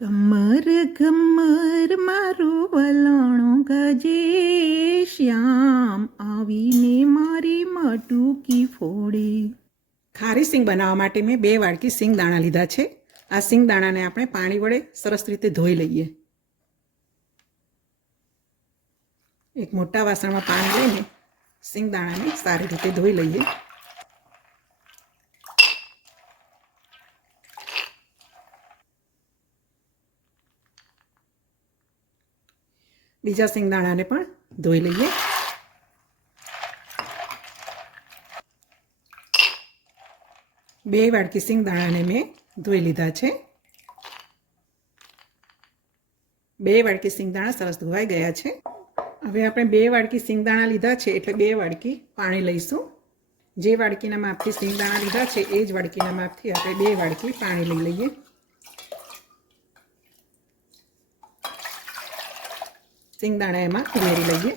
ઘમર ઘમર મારું વલણો ગજે શ્યામ આવીને મારી મટુકી ફોડે. ખારી સિંગ બનાવવા માટે મેં 2 વાડકી સિંગ દાણા લીધા છે. આ સિંગ દાણાને આપણે પાણી વડે સરસ રીતે ધોઈ લઈએ. એક મોટા વાસણમાં પાણી લઈને સિંગ દાણાને સારી રીતે ધોઈ લઈએ. બીજા સિંગદાણાને પણ ધોઈ લઈએ. બે વાડકી સિંગદાણાને મેં ધોઈ લીધા છે. 2 વાડકી સિંગદાણા સરસ ધોવાઈ ગયા છે. હવે આપણે 2 વાડકી સિંગદાણા લીધા છે એટલે 2 વાડકી પાણી લઈશું. જે વાડકીના માપથી સિંગદાણા લીધા છે એ જ વાડકીના માપથી આપણે 2 વાડકી પાણી લઈ લઈએ. સિંગદાણા એમાં ઉમેરી લઈએ.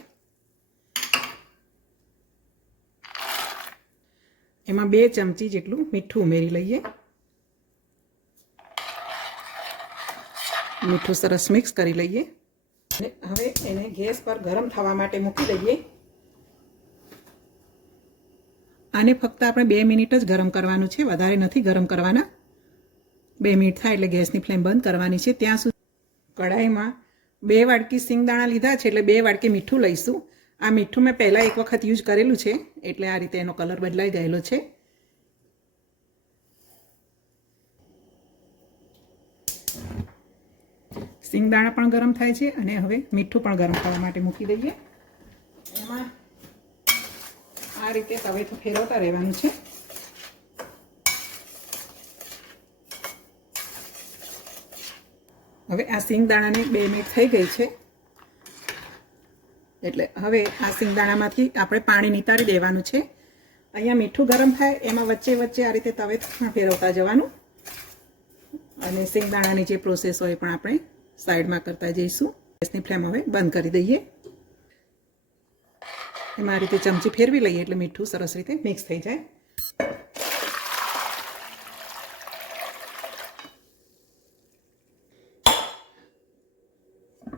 એમાં 2 ચમચી જેટલું મીઠું ઉમેરી લઈએ. મીઠું સરસ મિક્સ કરી લઈએ. અને હવે એને ગેસ પર ગરમ થવા માટે મૂકી દઈએ. આને ફક્ત આપણે 2 મિનિટ જ ગરમ કરવાનું છે, વધારે નથી ગરમ કરવાના. 2 મિનિટ થાય એટલે ગેસની ફ્લેમ બંધ કરવાની છે. ત્યાં સુધી કઢાઈમાં 2 વાડકી સિંગદાણા લીધા છે એટલે 2 વાડકી મીઠું લઈશું. આ મીઠું મેં પહેલાં એક વખત યુઝ કરેલું છે એટલે આ રીતે એનો કલર બદલાઈ ગયેલો છે. સિંગદાણા પણ ગરમ થાય છે અને હવે મીઠું પણ ગરમ થવા માટે મૂકી દઈએ. એમાં આ રીતે તવેથી ફેરવતા રહેવાનું છે. હવે આ સિંગદાણાને 2 મિનિટ થઈ ગઈ છે એટલે હવે આ સિંગદાણામાંથી આપણે પાણી નિતારી દેવાનું છે. અહીંયા મીઠું ગરમ થાય એમાં વચ્ચે વચ્ચે આ રીતે તવેથી ફેરવતા જવાનું અને સિંગદાણાની જે પ્રોસેસ હોય પણ આપણે સાઈડમાં કરતા જઈશું. ગેસની ફ્લેમ હવે બંધ કરી દઈએ. એમાં આ રીતે ચમચી ફેરવી લઈએ એટલે મીઠું સરસ રીતે મિક્સ થઈ જાય.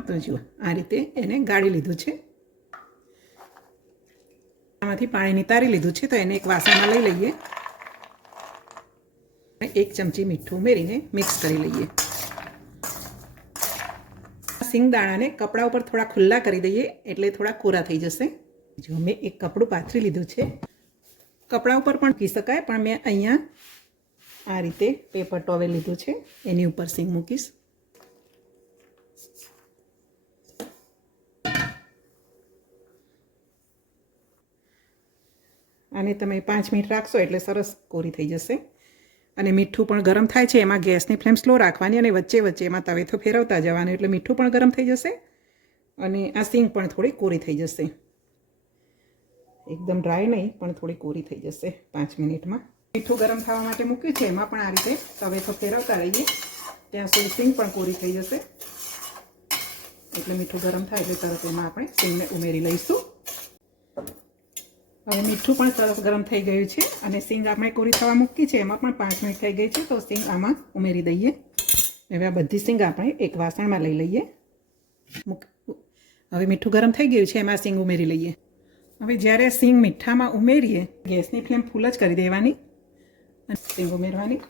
તો જુઓ આ રીતે એને ગાળી લીધું છે. આમાંથી પાણી નિતારી લીધું છે તો એને એક વાસણમાં લઈ લઈએ. 1 ચમચી મીઠું ઉમેરીને મિક્સ કરી લઈએ. સિંગદાણાને કપડા ઉપર થોડા ખુલ્લા કરી દઈએ એટલે થોડા કોરા થઈ જશે. જો મેં એક કપડું પાથરી લીધું છે. કપડા ઉપર પણ મૂકી શકાય પણ મેં અહીંયા આ રીતે પેપર ટોવેલ લીધું છે એની ઉપર સિંગ મૂકીશ. અને તમે 5 મિનિટ રાખશો એટલે સરસ કોરી થઈ જશે. અને મીઠું પણ ગરમ થાય છે એમાં ગેસની ફ્લેમ સ્લો રાખવાની અને વચ્ચે વચ્ચે એમાં તવેથો ફેરવતા જવાનું એટલે મીઠું પણ ગરમ થઈ જશે અને આ સિંગ પણ થોડી કોરી થઈ જશે. એકદમ ડ્રાય નહીં પણ થોડી કોરી થઈ જશે 5 મિનિટમાં. મીઠું ગરમ થવા માટે મૂક્યું છે એમાં પણ આ રીતે તવેથો ફેરવતા રહીએ ત્યાં સુધી સિંગ પણ કોરી થઈ જશે. એટલે મીઠું ગરમ થાય એટલે તરત એમાં આપણે સિંગને ઉમેરી લઈશું. હવે મીઠું પણ સરસ ગરમ થઈ ગયું છે અને સિંગ આપણે કોરી થવા મૂકી છે એમાં પણ 5 મિનિટ થઈ ગઈ છે તો સિંગ આમાં ઉમેરી દઈએ. હવે આ બધી સિંગ આપણે એક વાસણમાં લઈ લઈએ. હવે મીઠું ગરમ થઈ ગયું છે એમાં સિંગ ઉમેરી લઈએ. હવે જ્યારે સિંગ મીઠામાં ઉમેરીએ ગેસની ફ્લેમ ફૂલ જ કરી દેવાની અને સિંગ ઉમેરવાની.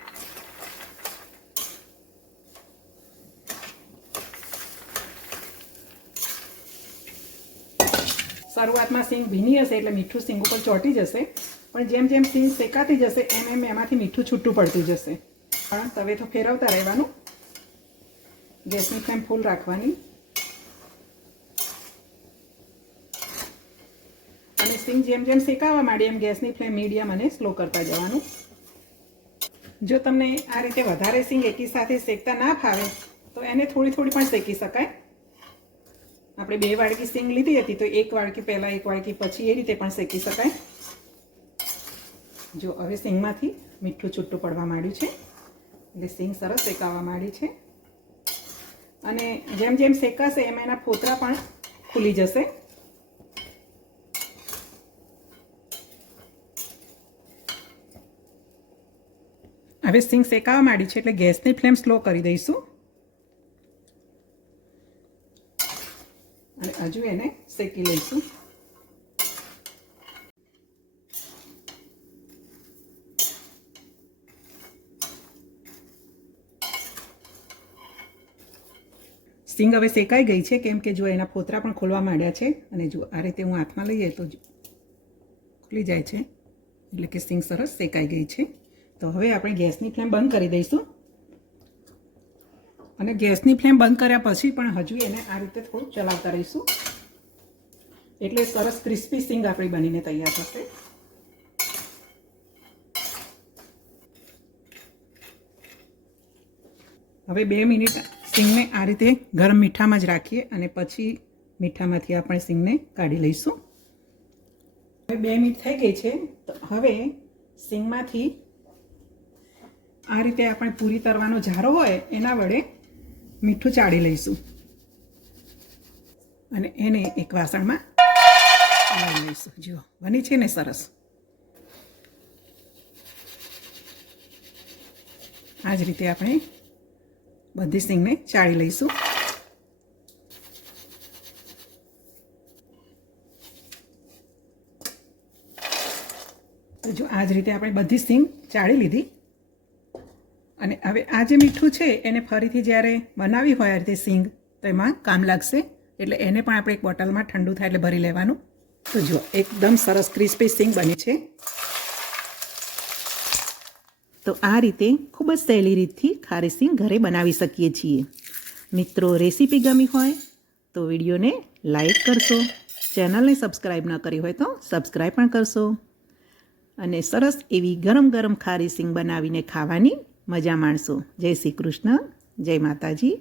શરૂઆતમાં સિંગ ભીની હશે એટલે મીઠું સિંગ ઉપર ચોંટી જશે પણ જેમ જેમ સિંગ શેકાતી જશે એમ એમ એમાંથી મીઠું છૂટું પડતું જશે. પણ તવેથો ફેરવતા રહેવાનું. ગેસની ફ્લેમ ફૂલ રાખવાની અને સિંગ જેમ જેમ શેકાવા માંડે એમ ગેસની ફ્લેમ મીડિયમ અને સ્લો કરતા જવાનું. જો તમને આ રીતે વધારે સિંગ એકી સાથે શેકતા ના ફાવે તો એને થોડી થોડી પણ શેકી શકાય. આપણે 2 વાડકી સિંગ લીધી હતી તો 1 વાડકી પહેલાં 1 વાડકી પછી એ રીતે પણ શેકી શકાય. જો હવે સિંગમાંથી મીઠું છૂટું પડવા માંડ્યું છે એટલે સિંગ સરસ શેકાવા માંડી છે અને જેમ જેમ શેકાશે એમ એના ફોતરા પણ ખુલી જશે. હવે સિંગ શેકાવા માંડી છે એટલે ગેસની ફ્લેમ સ્લો કરી દઈશું. અને હજુ એને શેકી લઈશું. સિંગ હવે શેકાઈ ગઈ છે, કેમ કે જો એના ફોતરા પણ ખોલવા માંડ્યા છે. અને જો આ રીતે હું હાથમાં લઈએ તો ખુલી જાય છે, એટલે કે સિંગ સરસ શેકાઈ ગઈ છે. તો હવે આપણે ગેસની ફ્લેમ બંધ કરી દઈશું. અને ગેસની ફ્લેમ બંધ કર્યા પછી પણ હજુ એને આ રીતે થોડું ચલાવતા રહીશું, એટલે સરસ ક્રિસ્પી સિંગ આપણી બનીને તૈયાર થશે. હવે 2 મિનિટ સિંગને આ રીતે ગરમ મીઠામાં જ રાખીએ અને પછી મીઠામાંથી આપણે સિંગને કાઢી લઈશું. હવે 2 મિનિટ થઈ ગઈ છે. તો હવે સિંગમાંથી આ રીતે આપણે પૂરી તરવાનો જારો હોય એના વડે મીઠું ચાળી લઈશું અને એને એક વાસણમાં લાવી લઈશું. જો બની છે ને સરસ. આ જ રીતે આપણે બધી સિંગને ચાળી લઈશું. જો આ જ રીતે આપણે બધી સિંગ ચાળી લીધી. અને હવે આ જે મીઠું છે એને ફરીથી જ્યારે બનાવી હોય આ રીતે સિંગ તો એમાં કામ લાગશે. એટલે એને પણ આપણે એક બોટલમાં ઠંડુ થાય એટલે ભરી લેવાનું. તો જો એકદમ સરસ ક્રિસ્પી સિંગ બની છે. તો આ રીતે ખૂબ જ સહેલી રીતથી ખારી સિંગ ઘરે બનાવી શકીએ છીએ. મિત્રો, રેસીપી ગમી હોય તો વિડીયોને લાઈક કરશો, ચેનલને સબસ્ક્રાઈબ ન કરી હોય તો સબસ્ક્રાઈબ પણ કરશો. અને સરસ એવી ગરમ ગરમ ખારી સિંગ બનાવીને ખાવાની મજા માણશો. જય શ્રી કૃષ્ણ, જય માતાજી.